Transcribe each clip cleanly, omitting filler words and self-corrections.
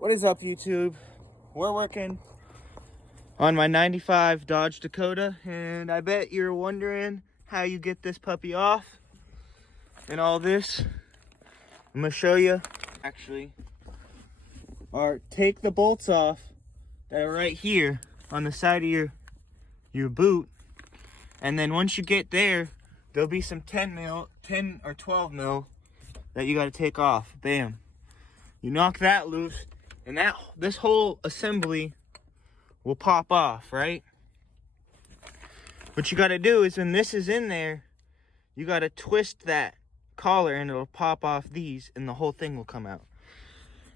What is up, YouTube? We're working on my 95 Dodge Dakota, and I bet you're wondering how you get this puppy off and all this. I'm gonna show you. Actually, take the bolts off that are right here on the side of your boot, and then once you get there, there'll be some 10 or 12 mil that you got to take off. Bam! You knock that loose, and this whole assembly will pop off, right? What you got to do is, when this is in there, you got to twist that collar and it'll pop off these, and the whole thing will come out.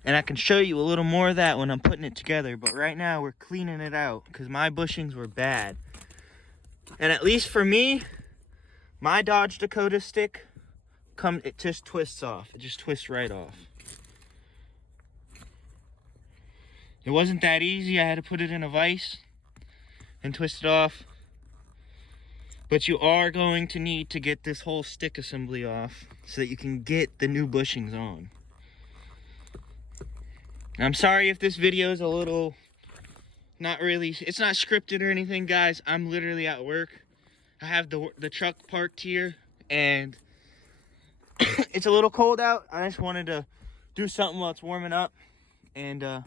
And I can show you a little more of that when I'm putting it together, but right now we're cleaning it out because my bushings were bad. And at least for me, my Dodge Dakota stick, it just twists off. It just twists right off. It wasn't that easy. I had to put it in a vise and twist it off. But you are going to need to get this whole stick assembly off so that you can get the new bushings on. I'm sorry if this video is a little, it's not scripted or anything, guys. I'm literally at work. I have the truck parked here, and it's a little cold out. I just wanted to do something while it's warming up, and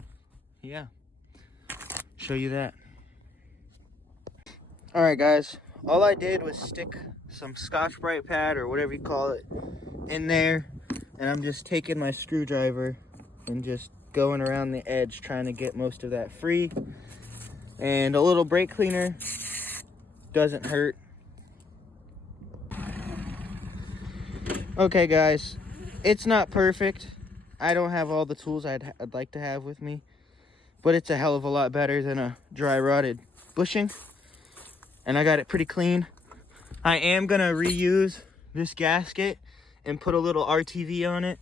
yeah, show you that. All right, guys. All I did was stick some Scotch-Brite pad or whatever you call it in there, and I'm just taking my screwdriver and just going around the edge trying to get most of that free. And a little brake cleaner doesn't hurt. Okay, guys, it's not perfect. I don't have all the tools I'd like to have with me, but it's a hell of a lot better than a dry rotted bushing. And I got it pretty clean. I am gonna reuse this gasket and put a little RTV on it.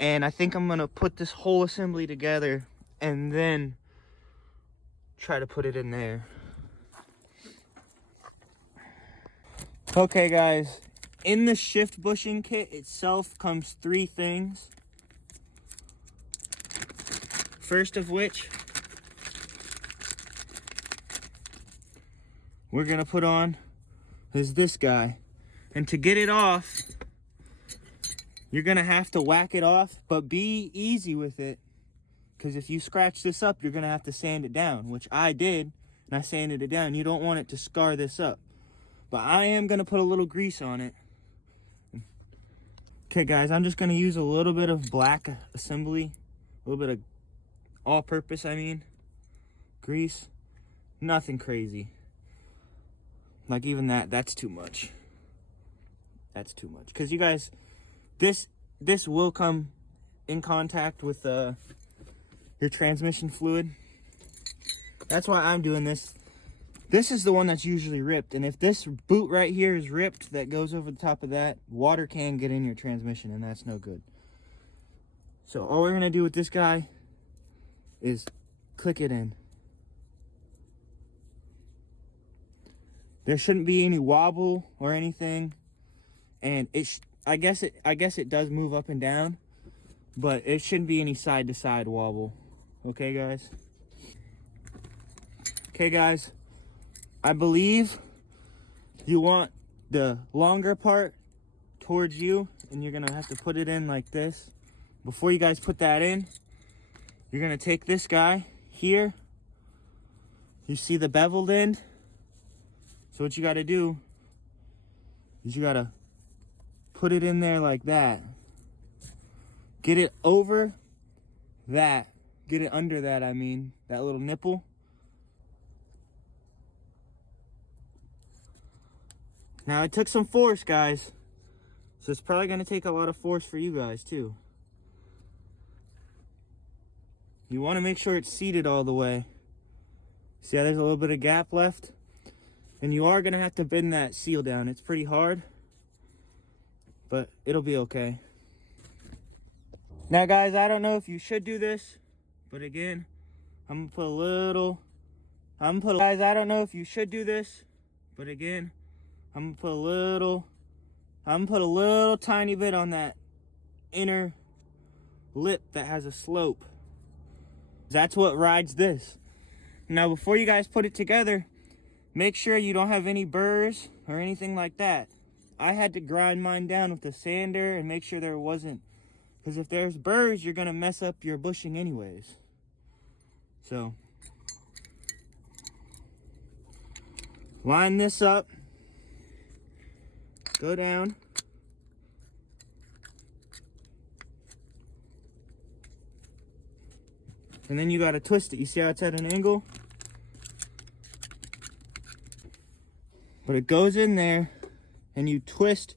And I think I'm gonna put this whole assembly together and then try to put it in there. Okay, guys, in the shift bushing kit itself comes 3 things. First of which, we're gonna put on is this guy. And to get it off, you're gonna have to whack it off, but be easy with it, because if you scratch this up, you're gonna have to sand it down, which I did, and I sanded it down. You don't want it to scar this up, but I am gonna put a little grease on it. Okay, guys, I'm just gonna use a little bit of black assembly, a little bit of all-purpose, grease. Nothing crazy. Like even that's too much. That's too much, because you guys, this will come in contact with your transmission fluid. That's why I'm doing this. This is the one that's usually ripped, and if this boot right here is ripped that goes over the top of that, water can get in your transmission, and that's no good. So all we're gonna do with this guy is click it in. There shouldn't be any wobble or anything, and I guess it does move up and down, but it shouldn't be any side to side wobble. Okay, guys? Okay, guys, I believe you want the longer part towards you, and you're gonna have to put it in like this. Before you guys put that in, you're gonna take this guy here. You see the beveled end? So what you gotta do is you gotta put it in there like that. Get it over that. Get it under that, that little nipple. Now it took some force, guys. So it's probably gonna take a lot of force for you guys too. You wanna make sure it's seated all the way. See how there's a little bit of gap left? And you are gonna have to bend that seal down. It's pretty hard, but it'll be okay. Now, guys, I don't know if you should do this, but again, I'm gonna put a little, guys, I don't know if you should do this, but again, I'm gonna put a little tiny bit on that inner lip that has a slope. That's what rides this. Now, before you guys put it together, make sure you don't have any burrs or anything like that. I had to grind mine down with a sander and make sure there wasn't, because if there's burrs, you're gonna mess up your bushing anyways. So, line this up, go down, and then you gotta twist it. You see how it's at an angle? But it goes in there, and you twist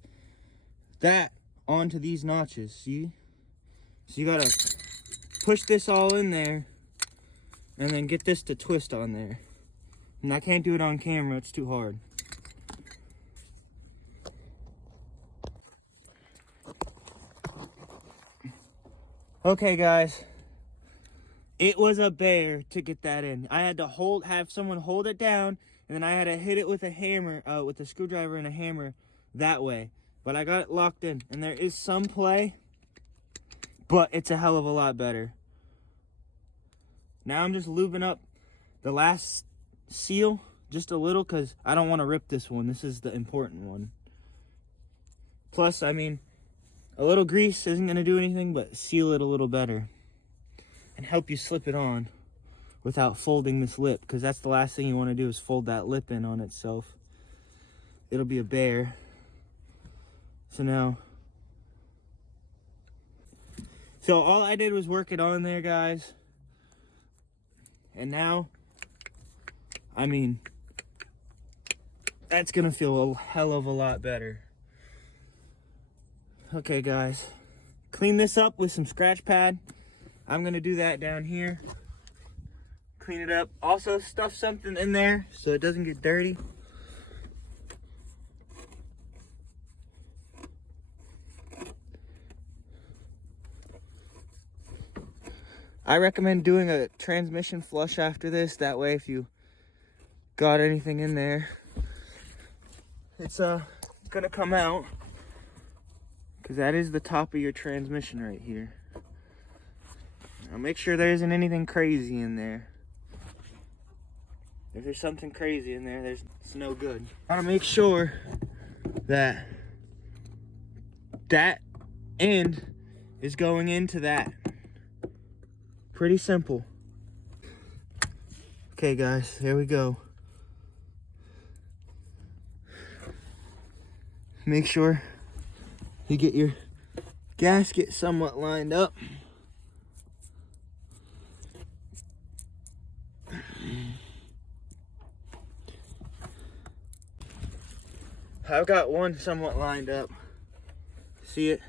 that onto these notches, see? So you gotta push this all in there, and then get this to twist on there. And I can't do it on camera, it's too hard. Okay guys, it was a bear to get that in. I had to have someone hold it down, and then I had to hit it with a hammer, with a screwdriver and a hammer that way. But I got it locked in, and there is some play, but it's a hell of a lot better. Now I'm just lubing up the last seal just a little, because I don't want to rip this one. This is the important one. Plus, I mean, a little grease isn't going to do anything but seal it a little better and help you slip it on without folding this lip, because that's the last thing you want to do is fold that lip in on itself. It'll be a bear. So now, so all I did was work it on there, guys. And now, I mean, that's gonna feel a hell of a lot better. Okay guys, clean this up with some scratch pad. I'm gonna do that down here. Clean it up. Also stuff something in there so it doesn't get dirty. I recommend doing a transmission flush after this. That way if you got anything in there, it's gonna come out, because that is the top of your transmission right here. Now make sure there isn't anything crazy in there. If there's something crazy in there, it's no good. I want to make sure that that end is going into that. Pretty simple. Okay guys, here we go. Make sure you get your gasket somewhat lined up. I've got one somewhat lined up. See it?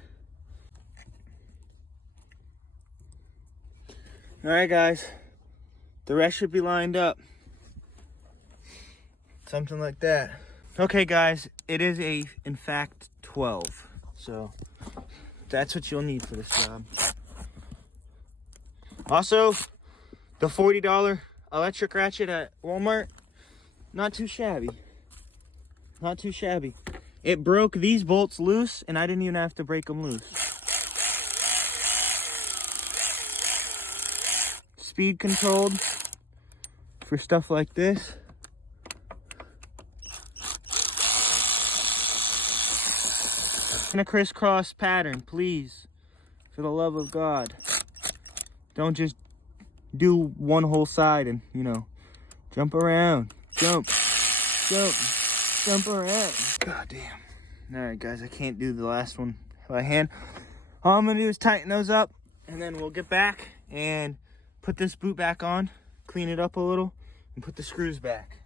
Alright guys, the rest should be lined up. Something like that. Okay guys, it is in fact 12. So that's what you'll need for this job. Also, the $40 electric ratchet at Walmart, not too shabby. Not too shabby. It broke these bolts loose, and I didn't even have to break them loose. Speed controlled for stuff like this. In a crisscross pattern, please, for the love of God. Don't just do one whole side and, you know, jump around, jump around. God damn. All right, guys, I can't do the last one by hand. All I'm gonna do is tighten those up, and then we'll get back and put this boot back on, clean it up a little, and put the screws back.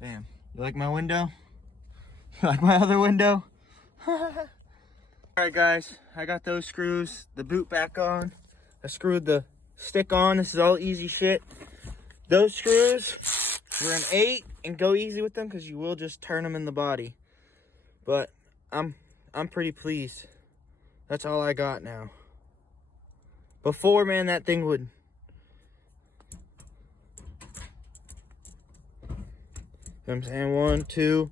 Bam. You like my window? You like my other window? All right, guys, I got those screws, the boot back on. I screwed the stick on. This is all easy shit. Those screws were an 8, and go easy with them because you will just turn them in the body. But I'm pretty pleased. That's all I got now. Before, man, that thing would... You know what I'm saying? 1, 2,